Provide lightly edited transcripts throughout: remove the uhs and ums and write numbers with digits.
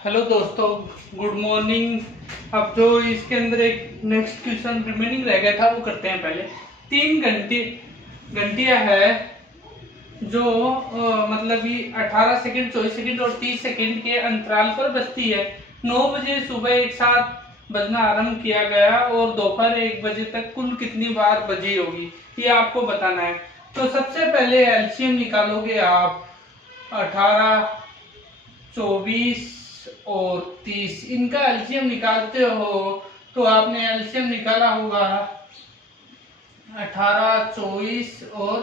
Hello दोस्तों, good morning. अब जो इसके अंदर एक नेक्स्ट क्वेश्चन रिमेनिंग रह गया था वो करते हैं। पहले 3 घंटियां है जो मतलब कि 18 सेकंड, 24 सेकंड और 30 सेकंड के अंतराल पर बजती है। 9 बजे सुबह एक साथ बजना आरंभ किया गया और दोपहर 1 बजे तक कुल कितनी बार बजी होगी, ये आपको बताना है। तो सबसे पहले एलसीएम निकालोगे आप। 18, 24 और 30, इनका एलसीएम निकालते हो तो आपने एलसीएम निकाला होगा 18, 24 और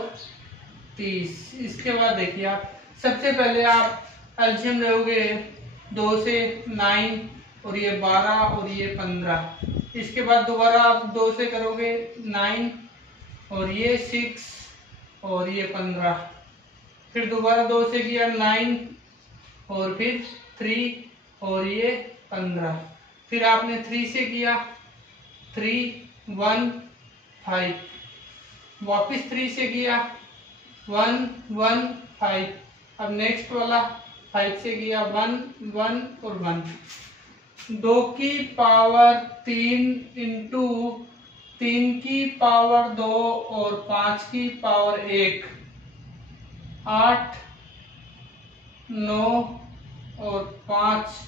30। इसके बाद देखिए आप सबसे पहले आप एलसीएम लोगे 2 से 9 और ये 12 और ये 15। इसके बाद दोबारा आप 2 से करोगे 9 और ये 6 और ये 15। फिर दोबारा 2 से किया 9 और फिर 3 और ये 15। फिर आपने 3 से किया 3, 1, 5। वापिस 3 से किया 1, 1, 5। अब नेक्स्ट वाला 5 से किया 1, 1 और 1। 2 की पावर 3 इंटू 3 की पावर 2 और 5 की पावर 1, 8, 9 और 5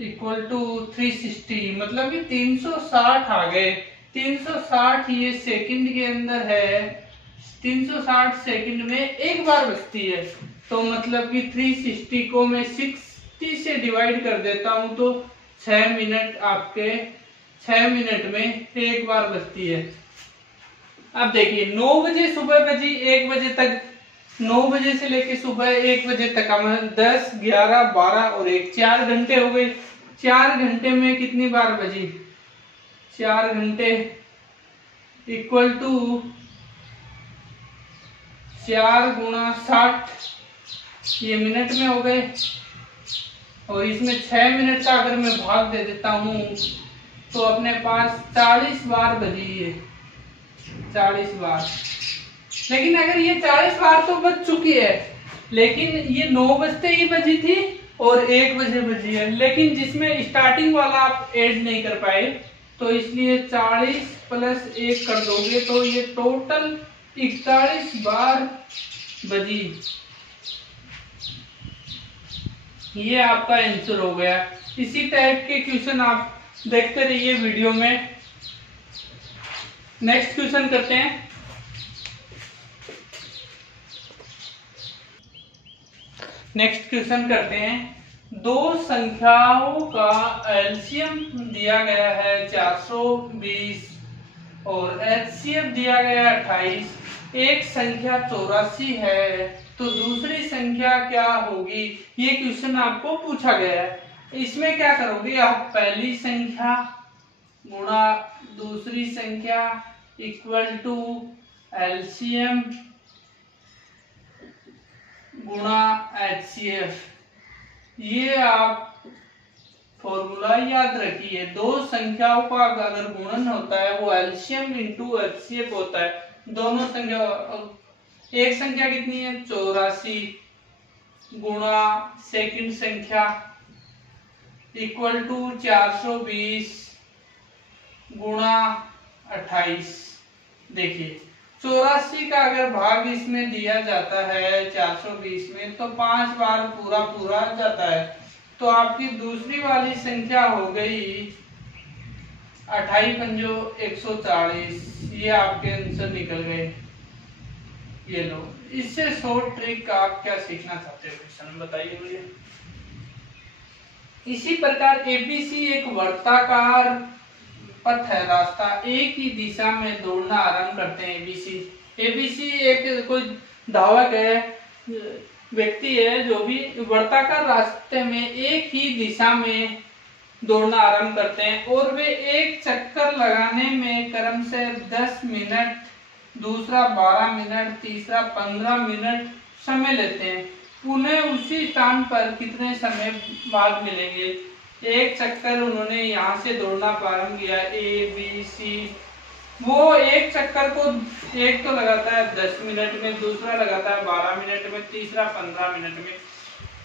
इक्वल टू 360, मतलब कि 360 आ गए। 360 ये सेकंड के अंदर है। 360 सेकंड में एक बार बजती है, तो मतलब कि 360 को मैं 60 से डिवाइड कर देता हूं तो 6 मिनट आपके 6 मिनट में एक बार बजती है। अब देखिए 9 बजे सुबह बजी 1 बजे तक, 9 बजे से लेके सुबह 1 बजे तक 10, 11, 12 और 1, 4 घंटे हो गए। 4 घंटे में कितनी बार बजी? 4 घंटे इक्वल टू 4 गुणा 60, ये मिनट में हो गए। और इसमें 6 मिनट का अगर मैं भाग दे देता हूं तो अपने पास 40 बार बजी है। 40 बार। लेकिन अगर ये 40 बार तो बज चुकी है, लेकिन ये 9 बजते ही बजी थी और 1 बजे बजी है, लेकिन जिसमें स्टार्टिंग वाला आप ऐड नहीं कर पाए, तो इसलिए 40 प्लस 1 कर दोगे तो ये टोटल 41 बार बजी। ये आपका आंसर हो गया। इसी टाइप के क्वेश्चन आप देखते रहिए वीडियो में। नेक्स्ट क्वेश्चन करते हैं। नेक्स्ट क्वेश्चन करते हैं। 2 संख्याओं का एलसीएम दिया गया है 420 और एचसीएफ दिया गया है 28। एक संख्या 84 है, तो दूसरी संख्या क्या होगी? ये क्वेश्चन आपको पूछा गया है। इसमें क्या करोगे आप? पहली संख्या गुणा दूसरी संख्या इक्वल टू एलसीएम गुणा एचसीएफ। ये आप फॉर्मूला याद रखिए। 2 संख्याओं का अगर गुणन होता है वो एलसीएम इंटू एचसीएफ होता है। दोनों संख्या, एक संख्या कितनी है? 84 गुणा सेकंड संख्या इक्वल टू 420 गुणा 28। देखिए 84 का अगर भाग इसमें दिया जाता है 420 में, तो 5 बार पूरा पूरा जाता है। तो आपकी दूसरी वाली संख्या हो गई 28 पंजो 140। ये आपके आंसर निकल गए। ये लो, इससे शॉर्ट ट्रिक आप क्या सीखना चाहते हो क्वेश्चन में बताइए मुझे। इसी प्रकार एबीसी एक वर्ताकार पथ है, रास्ता एक ही दिशा में दौड़ना आरंभ करते हैं। एबीसी एक कोई धावक है, व्यक्ति है जो भी वर्ताकार रास्ते में एक ही दिशा में दौड़ना आरंभ करते हैं और वे एक चक्कर लगाने में क्रम से 10 मिनट, दूसरा 12 मिनट, तीसरा 15 मिनट समय लेते हैं। उन्हें उसी स्थान पर कितने समय बाद मिलेंगे? एक चक्कर उन्होंने यहाँ से दौड़ना प्रारंभ किया, ए बी सी। वो एक चक्कर को एक तो लगाता है 10 मिनट में, दूसरा लगाता है 12 मिनट में, तीसरा 15 मिनट में।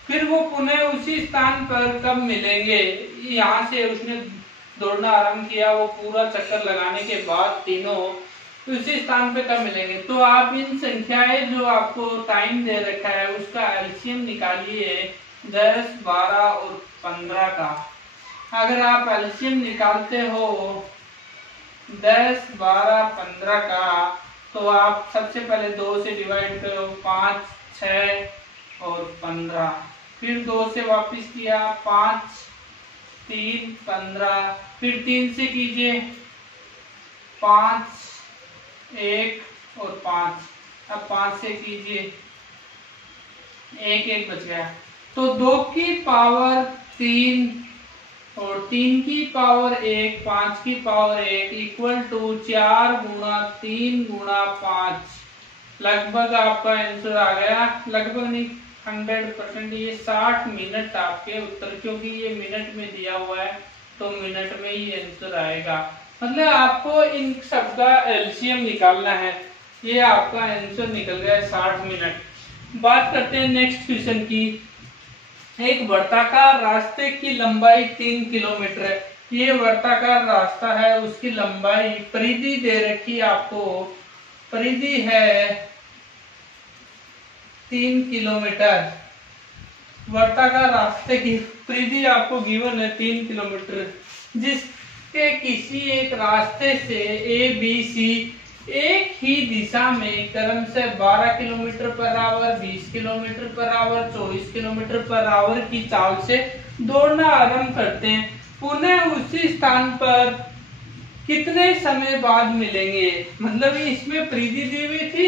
फिर वो पुनः उसी स्थान पर कब मिलेंगे, यहाँ से उसने दौड़ना आरंभ किया, वो पूरा चक्कर लगाने के बाद तीनों उसी स्थान पे कब मिलेंगे। तो आप इन संख्याएं जो आपको टाइम दे रखा है उसका एलसीएम निकालिए 10, 12 और 15 का। अगर आप एलसीएम निकालते हो 10, 12, 15 का, तो आप सबसे पहले 2 से डिवाइड करो, 5, 6 और 15, फिर 2 से वापस किया 5, 3, 15, फिर 3 से कीजिए 5, 1 और 5, अब 5 से कीजिए 1, 1 बच गया। तो 2 की पावर 3 और 3 की पावर 1, 5 की पावर 1 इक्वल टू 4 गुणा 3 गुणा 5। लगभग आपका आंसर आ गया, लगभग नहीं 100%, ये 60 मिनट आपके उत्तर, क्योंकि ये मिनट में दिया हुआ है तो मिनट में ही आंसर आएगा। मतलब आपको इन सब का एलसीएम निकालना है, ये आपका आंसर निकल गया 60 मिनट। बात करते हैं नेक्स्ट क्वेश्चन की। एक वर्ताकार रास्ते की लंबाई 3 किलोमीटर है। ये वर्ताकार रास्ता है, उसकी लंबाई परिधि दे रखी है आपको, परिधि है 3 किलोमीटर। वर्ताकार रास्ते की परिधि आपको गिवन है 3 किलोमीटर, जिसके किसी एक रास्ते से ए बी सी एक ही दिशा में क्रम से 12 kilometre per hour, 20 kilometre per hour, 24 kilometre per hour की चाल से दौड़ना आरंभ करते हैं, पुनः उसी स्थान पर कितने समय बाद मिलेंगे। मतलब इसमें परिधि दी हुई थी,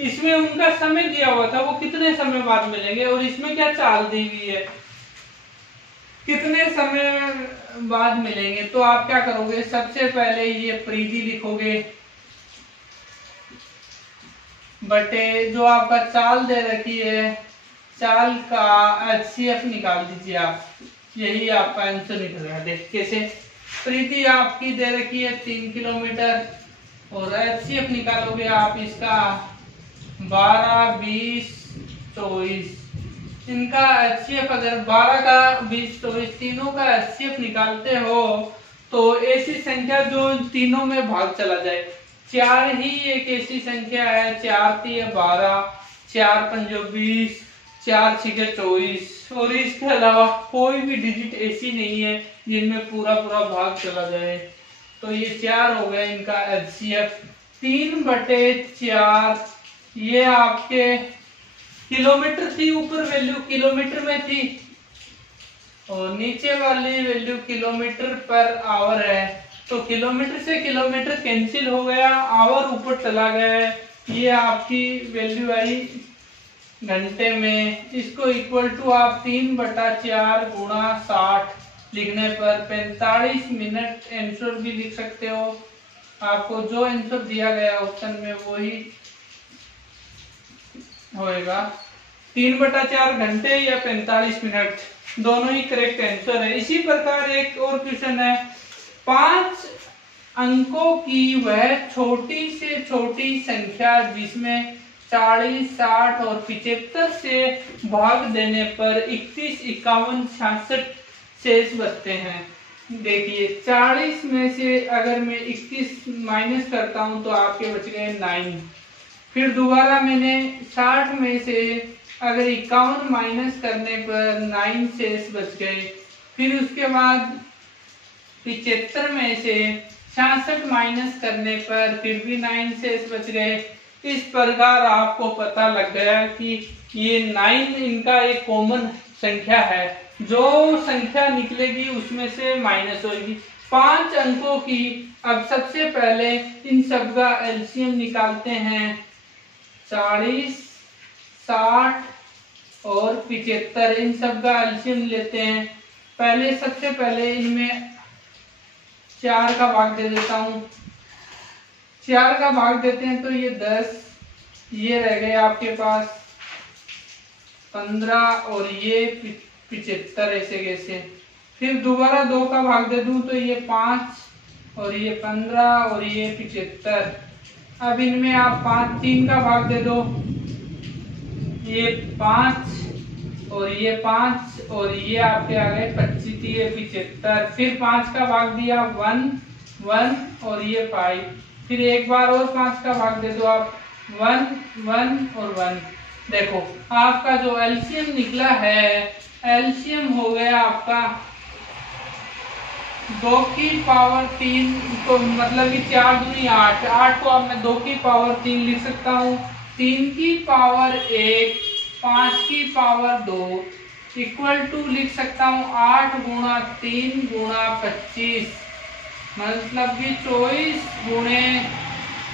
इसमें उनका समय दिया हुआ था, वो कितने समय बाद मिलेंगे, और इसमें क्या चाल दी हुई है, कितने समय बाद मिलेंगे। तो आप क्या करोगे, सबसे पहले ये परिधि लिखोगे बटे जो आपका चाल दे रखी है, चाल का एचसीएफ निकाल दीजिए आप, यही आपका आंसर निकल रहा है। देख कैसे, परिधि आपकी दे रखी है 3 किलोमीटर और एचसीएफ निकालोगे आप इसका 12, 20, 24, इनका एचसीएफ अगर 12 का 20, 24 तीनों का एचसीएफ निकालते हो तो ऐसी संख्या जो तीनों में भाग चला जाए। 4 ही एक ऐसी संख्या है, 4 3 12, 4 5 20, 4 6 24, और इसके अलावा कोई भी डिजिट ऐसी नहीं है जिनमें पूरा पूरा भाग चला जाए। तो ये 4 हो गया इनका एचसीएफ। 3/4 ये आपके किलोमीटर थी, ऊपर वैल्यू किलोमीटर में थी और नीचे वाली वैल्यू किलोमीटर पर आवर है, तो किलोमीटर से किलोमीटर कैंसिल हो गया, आवर ऊपर चला गया है, ये आपकी वैल्यू आई घंटे में। इसको इक्वल टू आप 3/4 गुणा 60 लिखने पर 45 मिनट आंसर भी लिख सकते हो। आपको जो आंसर दिया गया ऑप्शन में वही होएगा, 3/4 घंटे या 45 मिनट, दोनों ही करेक्ट आंसर है। इसी प्रकार एक और क्वेश्चन है, 5 अंकों की वह छोटी से छोटी संख्या जिसमें 40, 60 और 75 से भाग देने पर 31, 51, 66 शेष बचते हैं। देखिए 40 में से अगर मैं 31 माइनस करता हूं तो आपके बच गए 9, फिर दोबारा मैंने 60 में से अगर 51 माइनस करने पर 9 शेष बच गए, फिर उसके बाद 75 में से 66 माइनस करने पर फिर भी 9 शेष बच गए। इस प्रकार आपको पता लग गया कि ये 9 इनका एक कॉमन संख्या है, जो संख्या निकलेगी उसमें से माइनस होगी। 5 अंकों की, अब सबसे पहले इन सब का एलसीएम निकालते हैं, 40, 60 और 75, इन सब का एलसीएम लेते हैं। पहले सबसे पहले इनमें 4 का भाग दे देता हूं, 4 का भाग देते हैं तो ये 10, ये रह गए आपके पास 15 और ये 75 ऐसे कैसे। फिर दोबारा 2 का भाग दे दूं तो ये 5 और ये 15 और ये 75। अब इनमें आप 3 का भाग दे दो, ये 5 और ये 5 और ये आपके आ गए 25 75। फिर 5 का भाग दिया 1 1 और ये 5। फिर एक बार और 5 का भाग दे दो आप 1 1 और 1। देखो आपका जो एलसीएम निकला है, एलसीएम हो गया आपका 2 की पावर 3 को, मतलब कि 4 दूनी 8, 8 को अब मैं 2 की पावर 3 लिख सकता हूँ, 3 की पावर 1, 5 की पावर 2 इक्वल टू लिख सकता हूँ 8 गुणा 3 गुणा 25, मतलब कि 24 गुणे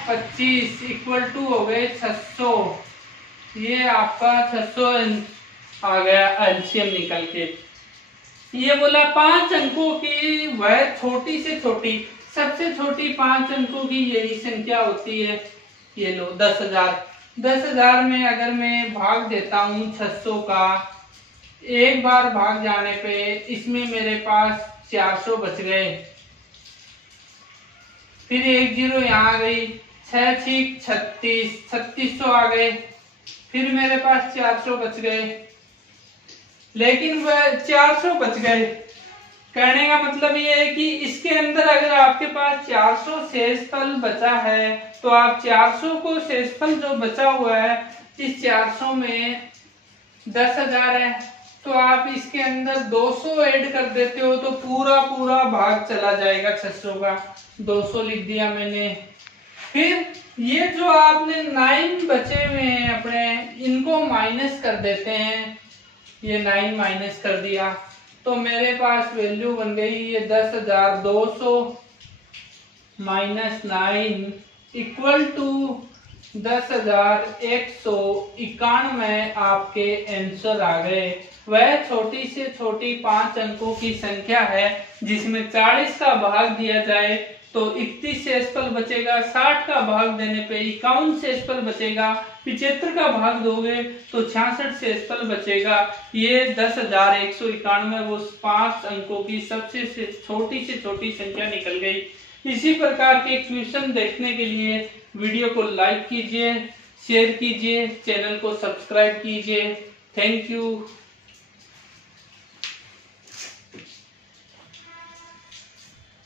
25 इक्वल टू हो गए 600। ये आपका 600 आ गया एलसीएम निकल के। ये बोला 5 अंकों की वह छोटी से छोटी, सबसे छोटी 5 अंकों की यही संख्या होती है। ये लो 10,000। 10,000 में अगर मैं भाग देता हूँ 600 का, एक बार भाग जाने पे इसमें मेरे पास 400 बच गए। फिर 1 0 यहाँ आ गई, 6 6 36, 3600 आ गए। फिर मेरे पास 400 बच गए, लेकिन वह 400 बच गए। कहने का मतलब ये है कि इसके अंदर अगर आपके पास 400 शेषफल बचा है तो आप 400 को शेषफल जो बचा हुआ है, इस 400 में 10,000 है तो आप इसके अंदर 200 ऐड कर देते हो तो पूरा पूरा भाग चला जाएगा 600 का। 200 लिख दिया मैंने। फिर ये जो आपने 9 बचे हुए हैं अपने, इनको माइनस कर देते हैं। ये 9 माइनस कर दिया तो मेरे पास वैल्यू बन गई ये 10,200 माइनस 9 इक्वल टू 10,191 आपके आंसर आ गए। वह छोटी से छोटी 5 अंकों की संख्या है जिसमें 40 का भाग दिया जाए तो 31 शेषफल बचेगा, 60 का भाग देने पे 51 शेषफल बचेगा, 75 का भाग दोगे तो 66 शेषफल बचेगा। ये 10,191 वो 5 अंकों की सबसे छोटी से छोटी संख्या निकल गई। इसी प्रकार के क्वेश्चन देखने के लिए वीडियो को लाइक कीजिए, शेयर कीजिए, चैनल को सब्सक्राइब कीजिए। Thank you.